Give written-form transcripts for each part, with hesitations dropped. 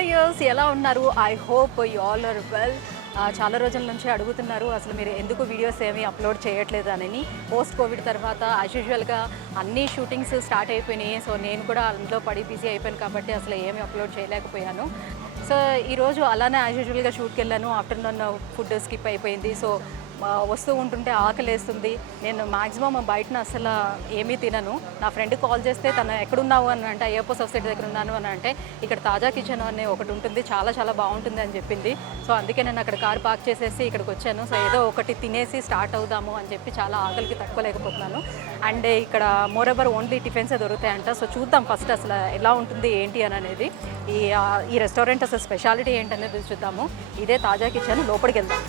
Hi yours, ఎలా ఉన్నారు? I hope you all are well. చాలా రోజుల నుంచి అడుగుతున్నారు అసలు మీరు ఎందుకు వీడియోస్ ఏమీ అప్లోడ్ చేయట్లేదు అని. పోస్ట్ కోవిడ్ తర్వాత యాజ్ యూజువల్గా అన్ని షూటింగ్స్ స్టార్ట్ అయిపోయినాయి. సో నేను కూడా అందులో పడి బిజీ అయిపోయాను కాబట్టి అసలు ఏమీ అప్లోడ్ చేయలేకపోయాను. సో ఈరోజు అలానే యాజ్ యూజువల్గా షూట్కి వెళ్ళాను. ఆఫ్టర్నూన్ ఫుడ్ స్కిప్ అయిపోయింది. సో వస్తూ ఉంటుంటే ఆకలేస్తుంది. నేను మ్యాక్సిమం బయటన అసలు ఏమీ తినను. నా ఫ్రెండ్ కాల్ చేస్తే తను ఎక్కడున్నావు అని అంటే అయ్యప్ప సొసైటీ దగ్గర ఉన్నాను అని అంటే ఇక్కడ తాజా కిచెన్ అనే ఒకటి ఉంటుంది, చాలా చాలా బాగుంటుంది అని చెప్పింది. సో అందుకే నేను అక్కడ కార్ పార్క్ చేసేసి ఇక్కడికి వచ్చాను. సో ఏదో ఒకటి తినేసి స్టార్ట్ అవుదాము అని చెప్పి చాలా ఆకలికి తట్టుకోలేకపోతున్నాను. అండ్ ఇక్కడ మోరెవర్ ఓన్లీ టిఫిన్సే దొరుకుతాయంట. సో చూద్దాం ఫస్ట్ అసలు ఎలా ఉంటుంది ఏంటి అని అనేది. ఈ రెస్టారెంట్ అసలు స్పెషాలిటీ ఏంటనేది చూద్దాము. ఇదే తాజా కిచెన్, లోపలికి వెళ్దాం.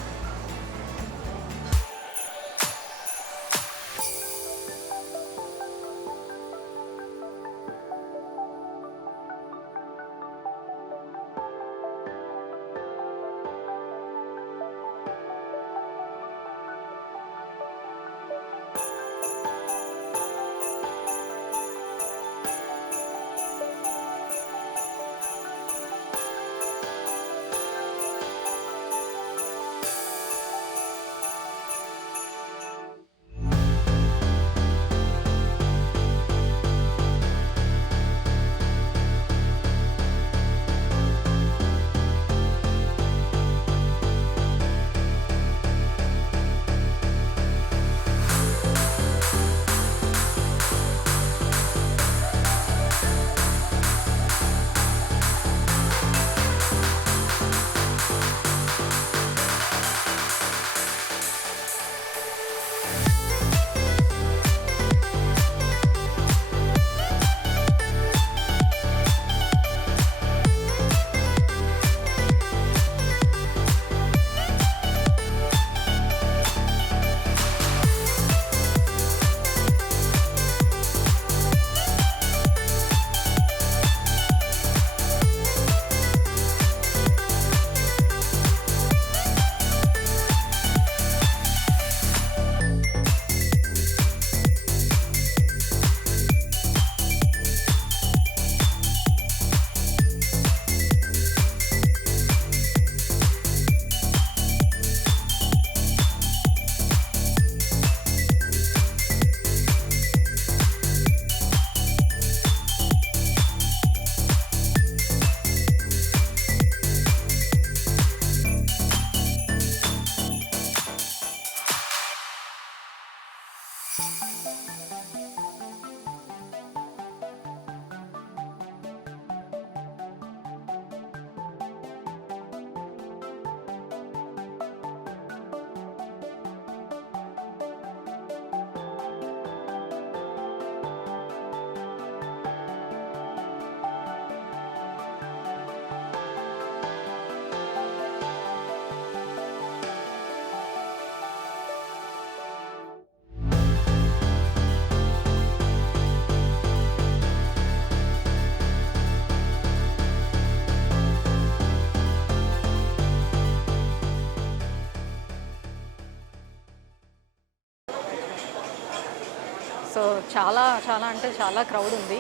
సో చాలా చాలా అంటే చాలా క్రౌడ్ ఉంది.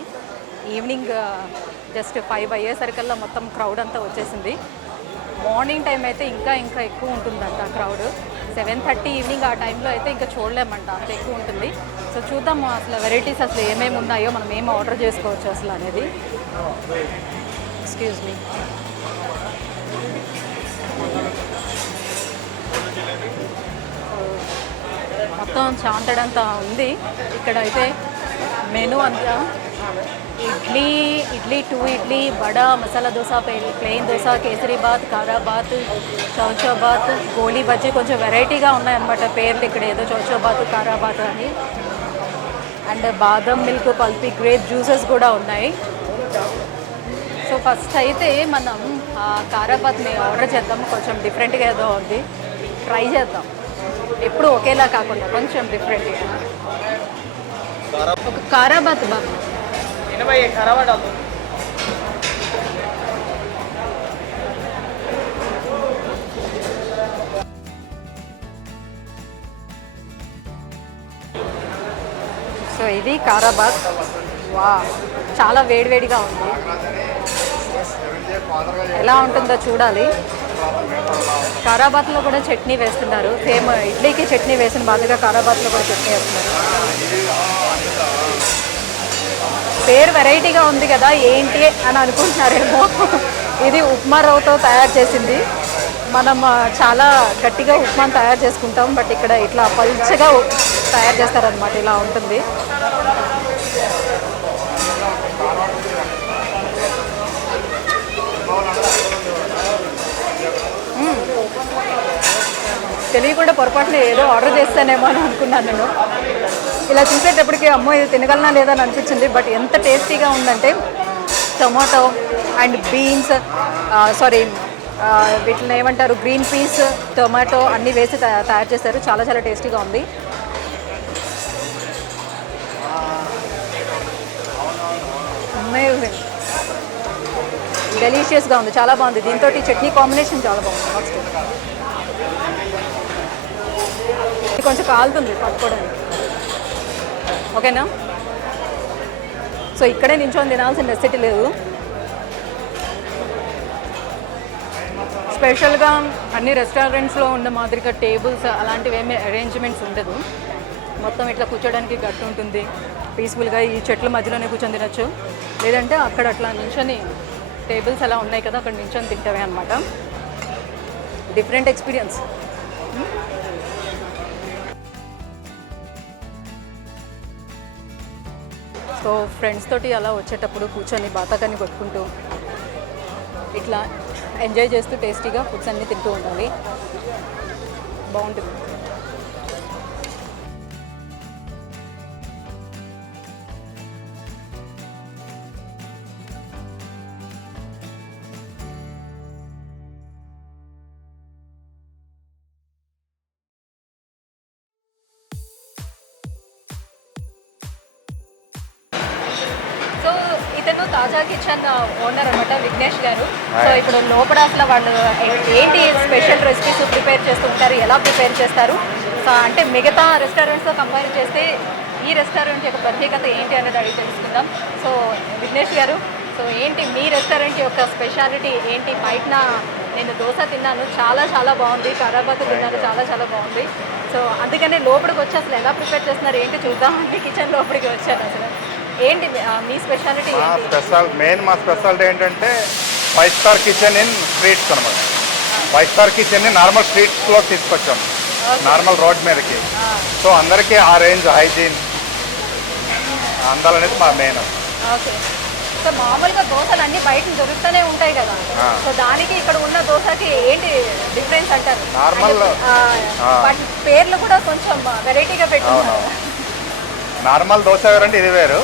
ఈవినింగ్ జస్ట్ 5 అయ్యేసరికల్లా మొత్తం క్రౌడ్ అంతా వచ్చేసింది. మార్నింగ్ టైం అయితే ఇంకా ఇంకా ఎక్కువ ఉంటుందంట క్రౌడ్. 7:30 ఈవినింగ్ ఆ టైంలో అయితే ఇంకా చూడలేమంట, అంత ఎక్కువ ఉంటుంది. సో చూద్దాము అసలు వెరైటీస్ అసలు ఏమేమి ఉన్నాయో, మనం ఏమి ఆర్డర్ చేసుకోవచ్చు అసలు అనేది. Excuse me. మొత్తం చాంతడంతా ఉంది ఇక్కడ అయితే. మెనూ అంతా ఇడ్లీ 2 ఇడ్లీ, వడ, మసాలా దోశ, ప్లెయిన్ దోశ, కేసరి బాత్, కారా బాత్, చౌచౌ బాత్, గోలీ బజ్జీ, కొంచెం వెరైటీగా ఉన్నాయన్నమాట పేర్లు ఇక్కడ. ఏదో చౌచౌ బాత్, కారా బాత్ అని. అండ్ బాదం మిల్క్, పల్పీ గ్రేప్ జ్యూసెస్ కూడా ఉన్నాయి. సో ఫస్ట్ అయితే మనం కారా బాత్ని ఆర్డర్ చేద్దాం. కొంచెం డిఫరెంట్గా ఏదో ఉంది, ట్రై చేద్దాం. ఎప్పుడు ఒకేలా కాకుండా కొంచెం డిఫరెంట్గా. ఒక కారా బాత్ బాబు. సో ఇది కారాబాత్. వా, చాలా వేడివేడిగా ఉంది. ఎలా ఉంటుందో చూడాలి. కారాబాత్లో కూడా చట్నీ వేస్తున్నారు. సేమ్ ఇడ్లీకి చట్నీ వేసిన బాధగా కారాబాత్లో కూడా చట్నీ వేస్తున్నారు. పేరు వెరైటీగా ఉంది కదా ఏంటి అని అనుకుంటున్నారేమో. ఇది ఉప్మా రవ్వతో తయారు చేసింది. మనం చాలా గట్టిగా ఉప్మాను తయారు చేసుకుంటాం, బట్ ఇక్కడ ఇట్లా పల్చగా తయారు చేస్తారనమాట. ఇలా ఉంటుంది. తెలియకుండా పొరపాటున ఏదో ఆర్డర్ చేస్తానేమో అని అనుకున్నాను నేను. ఇలా చూసేటప్పటికి అమ్మో ఇది తినగలనా లేదా అని అనిపించింది. బట్ ఎంత టేస్టీగా ఉందంటే టొమాటో అండ్ బీన్స్, వీటిని ఏమంటారు, గ్రీన్ పీస్, టొమాటో అన్నీ వేసి తయారు చేస్తారు. చాలా చాలా టేస్టీగా ఉంది. అమేజింగ్, డెలీషియస్గా ఉంది, చాలా బాగుంది. దీంతో చట్నీ కాంబినేషన్ చాలా బాగుంది. నెక్స్ట్ ఇది కొంచెం కాలుతుంది పట్టుకోవడానికి. ఓకేనా? సో ఇక్కడే నించొని తినాల్సిన నెసెసిటీ లేదు. స్పెషల్గా అన్ని రెస్టారెంట్స్లో ఉన్న మాదిరిగా టేబుల్స్ అలాంటివి ఏమీ అరేంజ్మెంట్స్ ఉండదు. మొత్తం ఇట్లా కూర్చోడానికి గట్టు ఉంటుంది. పీస్ఫుల్గా ఈ చెట్ల మధ్యలోనే కూర్చొని తినచ్చు. లేదంటే అక్కడ అట్లా నించొని టేబుల్స్ అలా ఉన్నాయి కదా, అక్కడ నించొని తింటామే అనమాట. Different experience. సో ఫ్రెండ్స్ తోటి అలా వచ్చేటప్పుడు కూర్చొని బాతాకాన్ని కొట్టుకుంటూ ఇట్లా ఎంజాయ్ చేస్తూ టేస్టీగా ఫుడ్స్ అన్నీ తింటూ ఉండాలి. బాగుంటుంది. ఇతను తాజా కిచెన్ ఓనర్ అనమాట, విఘ్నేష్ గారు. సో ఇప్పుడు లోపల అసలు వాళ్ళు ఏంటి స్పెషల్ రెసిపీస్ ప్రిపేర్ చేస్తుంటారు, ఎలా ప్రిపేర్ చేస్తారు, సో అంటే మిగతా రెస్టారెంట్స్తో కంపేర్ చేస్తే ఈ రెస్టారెంట్ యొక్క ప్రత్యేకత ఏంటి అనేది అడిగి తెలుసుకుందాం. సో విఘ్నేష్ గారు, సో ఏంటి మీ రెస్టారెంట్ యొక్క స్పెషాలిటీ ఏంటి? బయటన నేను దోశ తిన్నాను, చాలా చాలా బాగుంది. కారాబాత్ తిన్నాను, చాలా చాలా బాగుంది. సో అందుకనే లోపలికి వచ్చి అసలు ఎలా ప్రిపేర్ చేస్తున్నారు ఏంటి చూద్దాం. మీ కిచెన్ లోపలికి వచ్చాను. అసలు ఏంటి మీ స్పెషాలిటీ? మా స్పెషాలిటీ ఏంటంటే 5 స్టార్ కిచెన్ ఇన్ స్ట్రీట్స్ అనమాట. 5 స్టార్ కిచెన్ని నార్మల్ స్ట్రీట్స్లో తీసుకొచ్చాము, నార్మల్ రోడ్ మీదకి. సో అందరికీ ఆ రేంజ్ హైజీన్ అందాలనేది మా మెయిన్. ఓకే. సో మామూలుగా దోశలు అన్ని బయట దొరుకుతూనే ఉంటాయి కదా, సో దానికి ఇక్కడ ఉన్న దోశకి ఏంటి డిఫరెన్స్ అంటారు? నార్మల్ వాటి పేర్లు కూడా కొంచెం వెరైటీగా పెట్టుకున్నారు. నార్మల్ దోశ వేరంటే ఇది వేరు.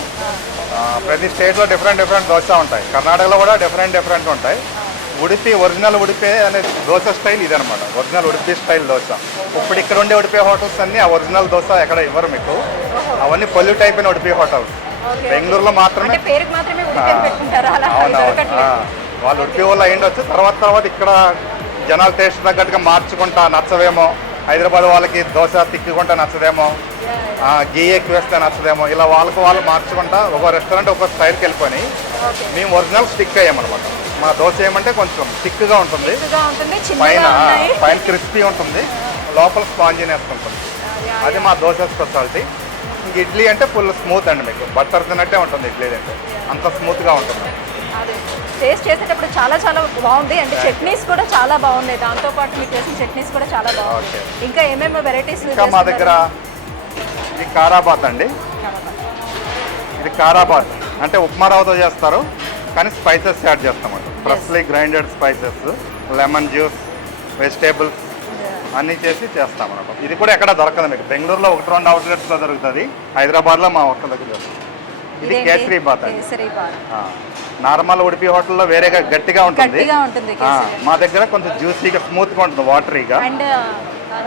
ప్రతి స్టేట్లో డిఫరెంట్ దోశ ఉంటాయి. కర్ణాటకలో కూడా డిఫరెంట్ ఉంటాయి. ఉడిపి ఒరిజినల్ ఉడిపి అనే దోశ స్టైల్ ఇది అనమాట, ఒరిజినల్ ఉడిపి స్టైల్ దోశ. ఇప్పుడు ఇక్కడ ఉండే ఉడిపి హోటల్స్ అన్ని ఆ ఒరిజినల్ దోశ ఎక్కడ ఇవ్వరు మీకు. అవన్నీ పొల్యూట్ అయిపోయిన ఉడిపి హోటల్స్. బెంగళూరులో మాత్రమే. అవునవును, వాళ్ళు ఉడిపి వాళ్ళు అయ్యిండొచ్చు. తర్వాత ఇక్కడ జనాల టేస్ట్ తగ్గట్టుగా మార్చుకుంటా నచ్చవేమో. హైదరాబాద్ వాళ్ళకి దోశ తిక్కుకుంటా నచ్చదేమో, గీ ఎక్కువ వేస్తే నచ్చదేమో, ఇలా వాళ్ళు మార్చుకుంటా ఒక రెస్టారెంట్ ఒక స్టైల్కి వెళ్ళిపోయి మేము ఒరిజినల్ స్టిక్ అయ్యామన్నమాట. మా దోశ ఏమంటే కొంచెం థిక్గా ఉంటుంది, పైన క్రిస్పీ ఉంటుంది, లోపల స్పాంజినెస్ ఉంటుంది. అది మా దోశ స్పెషాలిటీ. ఇంక ఇడ్లీ అంటే ఫుల్ స్మూత్ అండి, మీకు బట్టర్ తిన్నట్టే ఉంటుంది ఇడ్లీ అంటే, అంత స్మూత్గా ఉంటుంది. టేస్ట్ చేసేటప్పుడు చాలా చాలా బాగుంది. అంటే చట్నీస్ కూడా చాలా బాగున్నాయి. దాంతోపాటు మీకు చేసిన చట్నీస్ కూడా చాలా బాగుంది. ఇంకా ఏమేమి వెరైటీస్? ఇంకా మా దగ్గర ఇది కారాబాత్ అండి. ఇది కారాబాత్ అంటే ఉప్మా రవ్వతో చేస్తారు, కానీ స్పైసెస్ యాడ్ చేస్తామండి. Freshly grinded spices, lemon juice, vegetables అన్నీ చేస్తామన్నమాట. ఇది కూడా ఎక్కడ దొరకదు మీకు. బెంగళూరులో 1-2 అవుట్లెట్స్లో దొరుకుతుంది, హైదరాబాద్లో మా ఒక్క దగ్గర దొరుకుతుంది. ఇది కేసరీ బాత్ అండి. నార్మల్ ఉడిపి హోటల్లో వేరేగా గట్టిగా ఉంటుంది, మా దగ్గర కొంచెం జ్యూసీగా స్మూత్గా ఉంటుంది, వాటరీగా.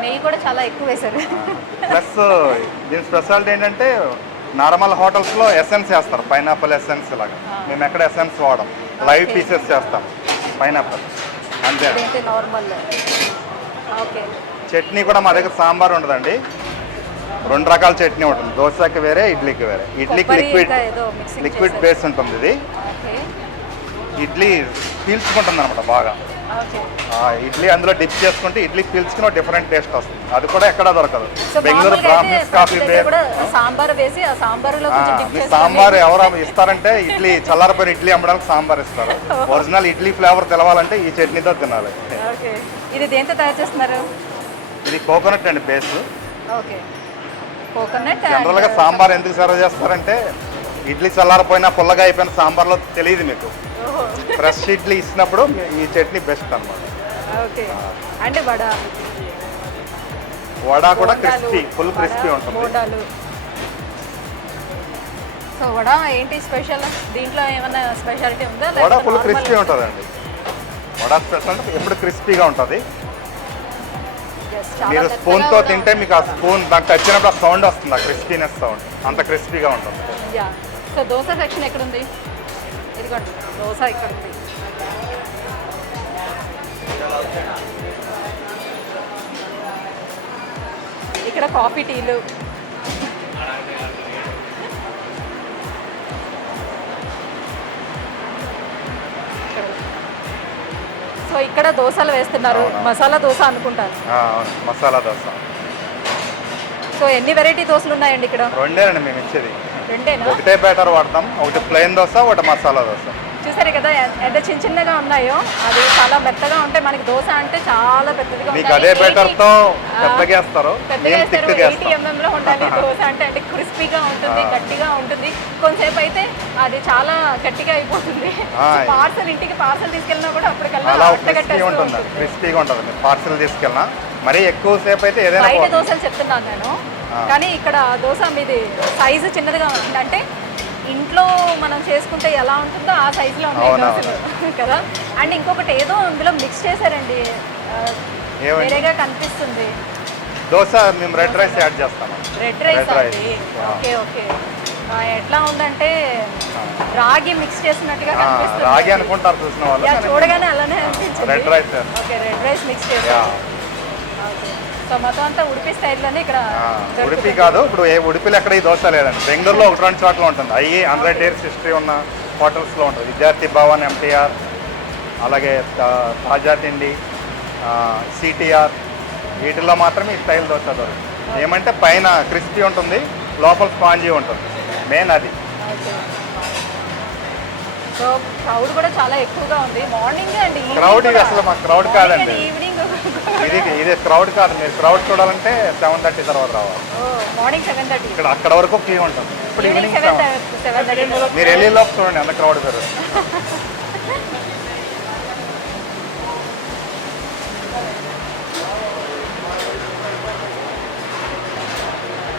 నెయ్యి కూడా చాలా ఎక్కువ వేశారు. ప్లస్ దీని స్పెషాలిటీ ఏంటంటే నార్మల్ హోటల్స్లో ఎసెన్స్ వేస్తారు, పైనాపిల్ ఎసెన్స్ లాగా. మేము ఎక్కడ ఎసెన్స్ వాడడం, లైవ్ పీసెస్ చేస్తాం పైనాపిల్ అంతే. చట్నీ కూడా మా దగ్గర సాంబార్ ఉండదండి, 2 రకాల చట్నీ ఉంటుంది. దోశకి వేరే, ఇడ్లీకి వేరే. ఇడ్లీకి లిక్విడ్ బేస్ ఉంటుంది ఇది. ఇడ్లీ పీల్చుకుంటుంది అనమాట బాగా. ఓకే. ఇడ్లీ అందులో డిప్ చేసుకుంటే ఇడ్లీ పీల్చుకుని డిఫరెంట్ టేస్ట్ వస్తుంది. అది కూడా ఎక్కడ దొరకదు. సో బెంగళూరు మామూలుగా బ్రాహ్మిన్స్ అయితే కాఫీ ప్రతి డే. దగ్గర కూడా సాంబార్ వేసి ఆ సాంబారులో కొంచెం dip మీ చేసి సాంబార్ ఎవరు ఇస్తారంటే ఇడ్లీ చల్లారిపోయిన ఇడ్లీ అమ్మడానికి సాంబార్ ఇస్తారు. ఒరిజినల్ ఇడ్లీ ఫ్లేవర్ తెలవాలంటే ఈ చట్నీతో తినాలి. ఓకే. ఇది దేంతో తయారు చేస్తున్నారు? ఇది కోకోనట్ అండి బేస్. ఓకే. కోకోనట్ జనరల్గా సాంబార్ ఎందుకు సర్వ్ చేస్తారంటే ఇడ్లీ చల్లారిపోయినా పుల్లగా అయిపోయిన సాంబార్లో తెలియదు మీకు. ఫ్రెష్ ఇడ్లీ ఇచ్చినప్పుడు ఈ చట్నీ బెస్ట్ అన్నమాట. ఓకే. అంటే వడ వడ కూడా బోండాలు, క్రిస్పీ, ఫుల్ వడ, క్రిస్పీ ఉంటుంది. బోండాలు. సో వడ ఏంటి స్పెషల్? దీంట్లో ఏమైనా స్పెషాలిటీ ఉందా? వడ లేకపోతే ఫుల్ normal? క్రిస్పీ ఉంటుందండి. వడ స్పెషల్ అంటే ఎప్పుడు క్రిస్పీగా ఉంటుంది. Yes, చాలా మీరు మెత్తగా స్పూన్తో కూడా తింటే మీకు ఆ స్పూన్ దానికి వచ్చినప్పుడు ఆ సౌండ్ వస్తుంది, ఆ క్రిస్పీనెస్ సౌండ్. అంత క్రిస్పీగా ఉంటుంది. యా. సో దోశ సెక్షన్ ఎక్కడ ఉంది? ఇదిగోండి దోశ ఇక్కడ ఉంది. ఇక్కడ కాఫీ టీలు. సో ఇక్కడ దోశలు వేస్తున్నారు. అవునా. మసాలా దోశ అనుకుంటాను. అవును, మసాలా దోశ. సో ఎన్ని వెరైటీ దోశలు ఉన్నాయండి ఇక్కడ? రెండేనండి మేము ఇచ్చేది. రెండేనా? ఒకటే బ్యాటర్ వాడతాం. ఒకటి ప్లెయిన్ దోశ, ఒకటి మసాలా దోశ. చూసారు కదా ఎంత చిన్న చిన్నగా ఉన్నాయో. అది చాలా మెత్తగా ఉంటాయి. మనకి దోశ అంటే చాలా పెద్దదిగా మీకు అదే బ్యాటర్తో పెద్దగా వేస్తారు, పెద్దగా మేము వేస్తారు. థిక్గా 80 వేస్తాం. mm లో ఉండాలి దోశ అంటే క్రిస్పీగా ఉంటుంది, గట్టిగా ఉంటుంది. కొంతసేపు అయితే అది చాలా గట్టిగా అయిపోతుంది. పార్సల్ ఇంటికి పార్సల్ తీసుకెళ్ళినా కూడా అప్పటికల్లా అలా అట్టగట్టేస్తూ క్రిస్పీ ఉంటుంది, ఉంటుంది. క్రిస్పీగా ఉంటుంది. మీరు పార్సల్ తీసుకెళ్ళినా మరీ ఎక్కువ సేపు అయితే ఏదైనా బయట పోతుంది. దోశలు చెప్తున్నాను నేను. కానీ ఇక్కడ దోశ మీది సైజు చిన్నదిగా ఉంటుంది. అంటే ఇంట్లో మనం చేసుకుంటే ఎలా ఉంటుందో ఆ సైజులో ఉన్నాయి అవునవును. దోశలు కదా. అండ్ ఇంకొకటి ఏదో అందులో మిక్స్ చేశారండి, ఏమండి? వేరేగా కనిపిస్తుంది. దోశ మేము రెడ్ రైస్ యాడ్ చేస్తాము. Red rice Red rice. అండి. Okay okay. ఎట్లా ఉందంటే రాగి మిక్స్ చేసినట్టుగా కనిపిస్తుంది. రాగి అనుకుంటారు చూసిన వాళ్ళు. యా, చూడగానే అలానే అనిపించింది. Red rice. Okay, red rice mix చేశారు. ఓకే. సో మొత్తం అంతా ఉడిపి స్టైల్లోనే ఇక్కడ ఉడిపి దొరుకుతుంది. కాదు, ఇప్పుడు ఉడిపిలో ఎక్కడ ఈ దోశ లేదండి. బెంగళూరులో ఒక రెండు చోట్ల ఉంటుంది. అవి 100 years హిస్టరీ ఉన్న హోటల్స్లో ఉంటుంది. విద్యార్థి భవన్, ఎంటీఆర్, అలాగే తాజా తిండి, సిటీఆర్, వీటిల్లో మాత్రమే ఈ స్టైల్ దోశ దొరుకుతుంది. ఏమంటే పైన క్రిస్పీ ఉంటుంది, లోపల స్పాంజీ ఉంటుంది. మెయిన్ అది. ఓకే. సో క్రౌడ్ కూడా చాలా ఎక్కువగా ఉంది. మార్నింగ్ అండి, క్రౌడ్ ఇది అసలు మా క్రౌడ్ కాదండి. ఈవినింగ్ ఇది క్రౌడ్ కాదు. మీరు క్రౌడ్ చూడాలంటే 7:30 తర్వాత రావాలి. మార్నింగ్ 7:30. ఇక్కడ అక్కడ వరకు క్యూ ఉంటుంది. ఇప్పుడు ఈవినింగ్ ఈవినింగ్ 7:30. మీరు వెళ్ళి లోపు చూడండి ఎంత క్రౌడ్ పెరుగుతుంది.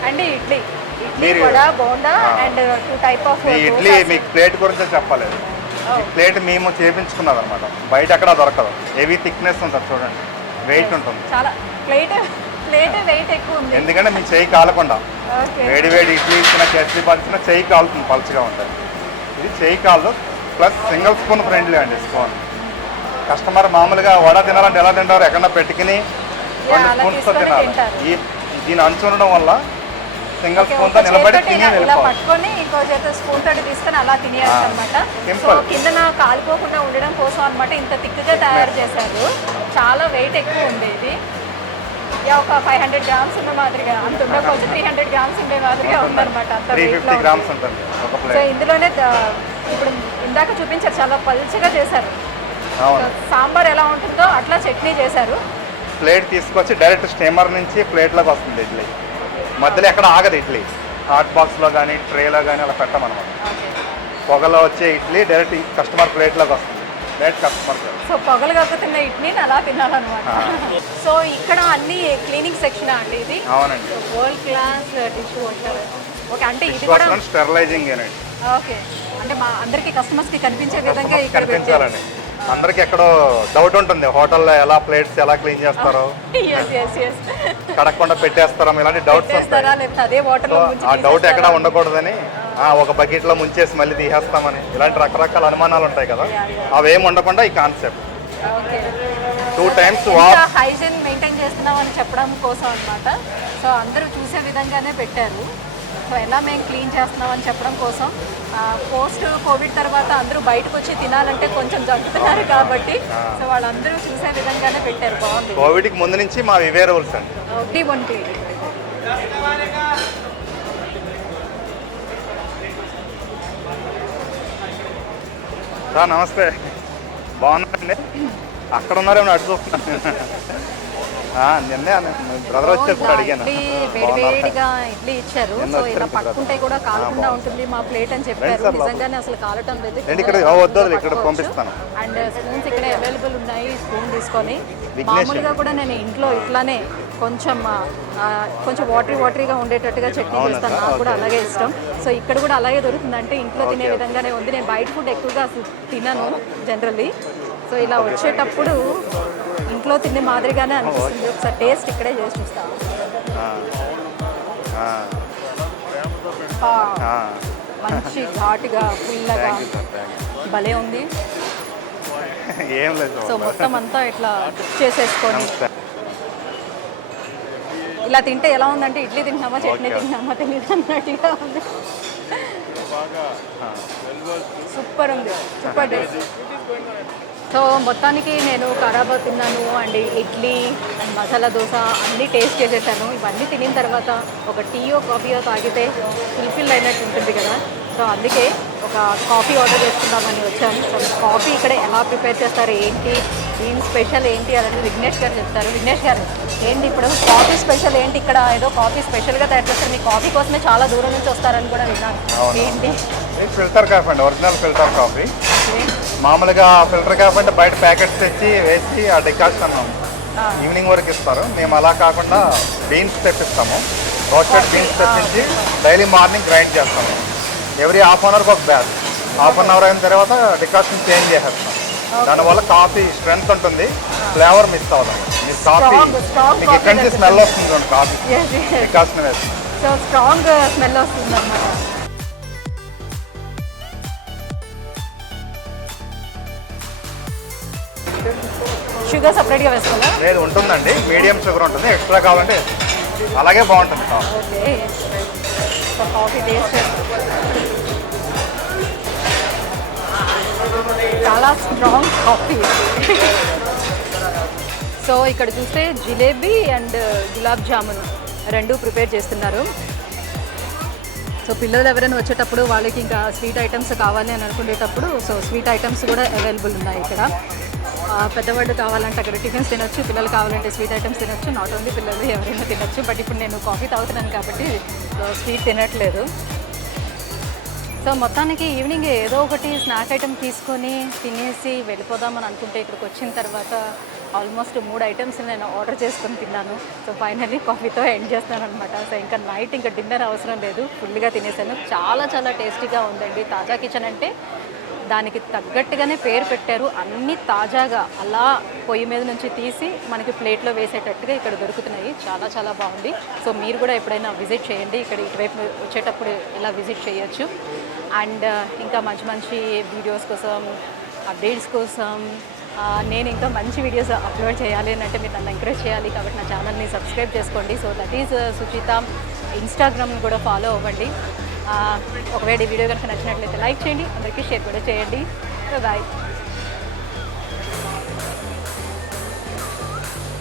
అండి ఇడ్లీ ఇడ్లీ మీరు- vada bonda and 2 type of మీ ఇడ్లీ మీకు ప్లేట్ గురించి చెప్పలేదు. ఈ ప్లేట్ మేము చేపించుకున్నది అనమాట. బయట ఎక్కడ దొరకదు. హెవీ థిక్నెస్ ఉంటుంది చూడండి, వెయిట్ ఉంటుంది. చాలా ప్లేట్ వెయిట్ ఎక్కువ ఉంది. ఎందుకంటే మీ చెయ్యి కాలకుండా. ఓకే. వేడి వేడి ఇడ్లీ ఇచ్చిన చట్నీ పలిచిన చెయ్యి కాలుతుంది, పలుచగా ఉంటుంది. ఇది చెయ్యి కాలు ప్లస్ సింగిల్ స్పూన్ ఫ్రెండ్లీ అండి. స్పూన్ కస్టమర్ మామూలుగా వడ తినాలంటే ఎలా తింటారు, ఎక్కడ పెట్టుకుని 2 అలా స్పూన్స్తో తీసుకొని తినాలి. తింటారు. దీని అంచు ఉండడం వల్ల సింగిల్ ఓకే, స్పూన్తో ఒక నిలబడి చేతితోటి తిని ఇలా వెళ్ళిపోవాలి. పట్టుకొని ఇంకో చేత స్పూన్ తోటి తీసుకొని అలా తినేయచ్చు అనమాట. So Simple. కిందన కాలిపోకుండా ఉండడం కోసం అనమాట ఇంత థిక్గా తయారు చేశారు. చాలా వెయిట్ ఎక్కువ ఉంది ఇది. యా, ఒక 500 grams ఉన్న మాదిరిగా అంత ఉండకపోవచ్చు, 300 grams ఉండే మాదిరిగా ఉందన్నమాట. అంత weight 350 లో grams ఉంది. ఉంటుంది ఒక సో ప్లేట్. ఇందులోనే ఇప్పుడు ఇందాక చూపించారు, చాలా పల్చగా చేశారు. అవును. సాంబార్ ఎలా ఉంటుందో అట్లా చట్నీ చేశారు. ప్లేట్ తీసుకొచ్చి డైరెక్ట్ స్టీమర్ నుంచి ప్లేట్లోకి వస్తుంది ఇడ్లీ. మధ్యలో ఎక్కడ ఆగదు ఇడ్లీ. హాట్ బాక్స్లో కానీ ట్రేలో కానీ అలా పెట్టమన్నమాట. ఓకే. పొగలో వచ్చే ఇడ్లీ డైరెక్ట్ కస్టమర్ ప్లేట్లోకి వస్తుంది. Direct customer plate. సో పొగలు కక్కుతున్న ఇడ్లీని అలా తినాలన్నమాట. సో ఇక్కడ అన్ని క్లీనింగ్ సెక్షన్ అండి ఇది. అవునండి. World class dish washer. Okay, అంటే ఇది డిష్ కూడా వాషర్ స్టెరిలైజింగ్ యూనిట్. ఓకే. అంటే మా అందరికి కస్టమర్స్కి కనిపించే విధంగా ఇక్కడ కనిపించాలండి. అందరికి ఎక్కడో డౌట్ ఉంటుంది, హోటల్లో ఎలా ప్లేట్స్ ఎలా క్లీన్ చేస్తారో, కడగకుండా పెట్టేస్తారో, ఇలాంటి డౌట్స్ ఉంటాయి. పెట్టేస్తారా లేకపోతే అదే వాటర్ సో లో ఆ డౌట్ ఎక్కడ ఉండకూడదని ఒక బకెట్లో ముంచేసి మళ్ళీ తీసేస్తామని ఇలాంటి రకరకాల అనుమానాలు ఉంటాయి కదా, అవేం ఉండకుండా ఈ concept. 2 times wash. Hygiene maintain చేస్తున్నామని చెప్పడం కోసం అన్నమాట. సో అందరూ చూసే విధంగానే పెట్టారు. సో ఎలా మేము క్లీన్ చేస్తున్నాం అని చెప్పడం కోసం పోస్ట్ కోవిడ్ తర్వాత అందరూ బయటకు వచ్చి తినాలంటే కొంచెం జంకుతున్నారు కాబట్టి సో వాళ్ళందరూ చూసే విధంగానే పెట్టారు. బాగుంది. కోవిడ్కి ముందు నుంచి మా ఇవే రూల్స్ అండి. ఒకటి ఒంటి సార్ నమస్తే, బాగున్నారండి? అక్కడ ఉన్నారేమో అటు చూస్తున్నాను. నిన్నే బ్రదర్ వచ్చేప్పుడు అడిగాను. వేడివేడిగా ఇడ్లీ ఇచ్చారు. సో ఇలా పట్టుకుంటే కూడా కాలకుండా ఉంటుంది మా ప్లేట్ అని చెప్పారు. నిజంగానే అసలు కాలటం లేదు. ఇక్కడ పంపిస్తాను. అండ్ స్పూన్స్ ఇక్కడ అవైలబుల్ ఉన్నాయి. స్పూన్ తీసుకొని మామూలుగా కూడా నేను ఇంట్లో ఇట్లానే కొంచెం వాటరీగా ఉండేటట్టుగా చట్నీ చేస్తాను. నాకు కూడా అలాగే ఇష్టం. సో ఇక్కడ కూడా అలాగే దొరుకుతుంది. అంటే ఇంట్లో తినే విధంగానే ఉంది. నేను బయట ఫుడ్ ఎక్కువగా తినను జనరల్లీ. సో ఇలా వచ్చేటప్పుడు ఇంట్లో తినే మాదిరిగానే అనిపిస్తుంది. ఒకసారి టేస్ట్ ఇక్కడే చేసి చూస్తాను. మంచి ఘాటుగా పుల్లగా భలే ఉంది. ఏం లేదు. సో మొత్తం అంతా ఇట్లా డిప్ చేసేసుకొని ఇలా తింటే ఎలా ఉందంటే ఇడ్లీ తింటున్నామా చట్నీ తింటున్నామా తెలియదు అన్నట్టుగా ఉంది. సూపర్ ఉంది, సూపర్ టేస్ట్. సో మొత్తానికి నేను ఖరాబా తిన్నాను అండ్ ఇడ్లీ అండ్ మసాలా దోశ అన్నీ టేస్ట్ చేసేసాను. ఇవన్నీ తినిన తర్వాత ఒక టీయో కాఫీయో తాగితే ఫుల్ఫిల్ అయినట్టు ఉంటుంది కదా. సో అందుకే ఒక కాఫీ ఆర్డర్ చేసుకుందామని వచ్చాను. సో కాఫీ ఇక్కడ ఎలా ప్రిపేర్ చేస్తారు ఏంటి, దీని స్పెషల్ ఏంటి అనేది విఘ్నేష్ గారు చెప్తారు. విఘ్నేష్ గారు ఏంటి ఇప్పుడు కాఫీ స్పెషల్ ఏంటి? ఇక్కడ ఏదో కాఫీ స్పెషల్గా తయారు చేస్తారు. మీ కాఫీ కోసమే చాలా దూరం నుంచి వస్తారని కూడా విన్నాను. ఏంటి? ఫిల్టర్ కాఫీ అండి, ఒరిజినల్ ఫిల్టర్ కాఫీ. మామూలుగా ఫిల్టర్ కాఫీ అంటే బయట ప్యాకెట్స్ తెచ్చి వేసి ఆ డికాషన్ ఈవినింగ్ వరకు ఇస్తారు. మేము అలా కాకుండా బీన్స్ తెప్పిస్తాము. రోస్టెడ్ బీన్స్ తెప్పించి డైలీ మార్నింగ్ గ్రైండ్ చేస్తాము. ఎవ్రీ హాఫ్ అన్ అవర్కి ఒక బ్యాచ్. హాఫ్ అన్ అవర్ అయిన తర్వాత డికాషన్ చేంజ్ చేసేస్తాం. దానివల్ల కాఫీ స్ట్రెంగ్త్ ఉంటుంది, ఫ్లేవర్ మిస్ అవుతాం. మీ కాఫీ మీకు ఇక్కడి నుంచి స్మెల్ వస్తుంది కాఫీ డికాషన్ వేసి. సో స్ట్రాంగ్ స్మెల్ వస్తుంది అన్నమాట. షుగర్ సపరేట్గా వేసుకోవాలా? లేదు, ఉంటుందండి. మీడియం షుగర్ ఉంటుంది, ఎక్స్ట్రా కావాలంటే అలాగే బాగుంటుంది. ఓకే, సో కాఫీ టేస్ట్ చాలా స్ట్రాంగ్ కాఫీ. సో ఇక్కడ చూస్తే జిలేబీ అండ్ గులాబ్ జామున్ రెండు ప్రిపేర్ చేస్తున్నారు. సో పిల్లలు ఎవరైనా వచ్చేటప్పుడు వాళ్ళకి ఇంకా స్వీట్ ఐటమ్స్ కావాలి అని అనుకునేటప్పుడు సో స్వీట్ ఐటమ్స్ కూడా అవైలబుల్ ఉన్నాయి ఇక్కడ. పెద్దవాళ్ళు కావాలంటే అక్కడ టిఫిన్స్ తినొచ్చు, పిల్లలు కావాలంటే స్వీట్ ఐటమ్స్ తినొచ్చు. నాట్ ఓన్లీ పిల్లలు ఎవరైనా తినొచ్చు. బట్ ఇప్పుడు నేను కాఫీ తాగుతున్నాను కాబట్టి స్వీట్ తినట్లేదు. సో మొత్తానికి ఈవినింగ్ ఏదో ఒకటి స్నాక్ ఐటమ్ తీసుకొని తినేసి వెళ్ళిపోదామని అనుకుంటే ఇక్కడికి వచ్చిన తర్వాత ఆల్మోస్ట్ 3 ఐటమ్స్ నేను ఆర్డర్ చేసుకొని తిన్నాను. సో ఫైనల్లీ కాఫీతో ఎండ్ చేస్తాను అనమాట. సో ఇంకా నైట్ ఇంకా డిన్నర్ అవసరం లేదు, ఫుల్గా తినేసాను. చాలా చాలా టేస్టీగా ఉందండి. తాజా కిచెన్ అంటే దానికి తగ్గట్టుగానే పేరు పెట్టారు. అన్నీ తాజాగా అలా పొయ్యి మీద నుంచి తీసి మనకి ప్లేట్లో వేసేటట్టుగా ఇక్కడ దొరుకుతున్నాయి. చాలా చాలా బాగుంది. సో మీరు కూడా ఎప్పుడైనా విజిట్ చేయండి. ఇక్కడ ఇటువైపు వచ్చేటప్పుడు ఇలా విజిట్ చేయొచ్చు. అండ్ ఇంకా మంచి మంచి వీడియోస్ కోసం, అప్డేట్స్ కోసం నేను ఇంకా మంచి వీడియోస్ అప్లోడ్ చేయాలి అని అంటే మీరు నన్ను ఎంకరేజ్ చేయాలి. కాబట్టి నా ఛానల్ని సబ్స్క్రైబ్ చేసుకోండి. So that is Suchitha. ఇన్స్టాగ్రామ్ని కూడా ఫాలో అవ్వండి. ఒకవేళ ఈ వీడియో కనుక నచ్చినట్లయితే లైక్ చేయండి, అందరికీ షేర్ కూడా చేయండి. బాయ్.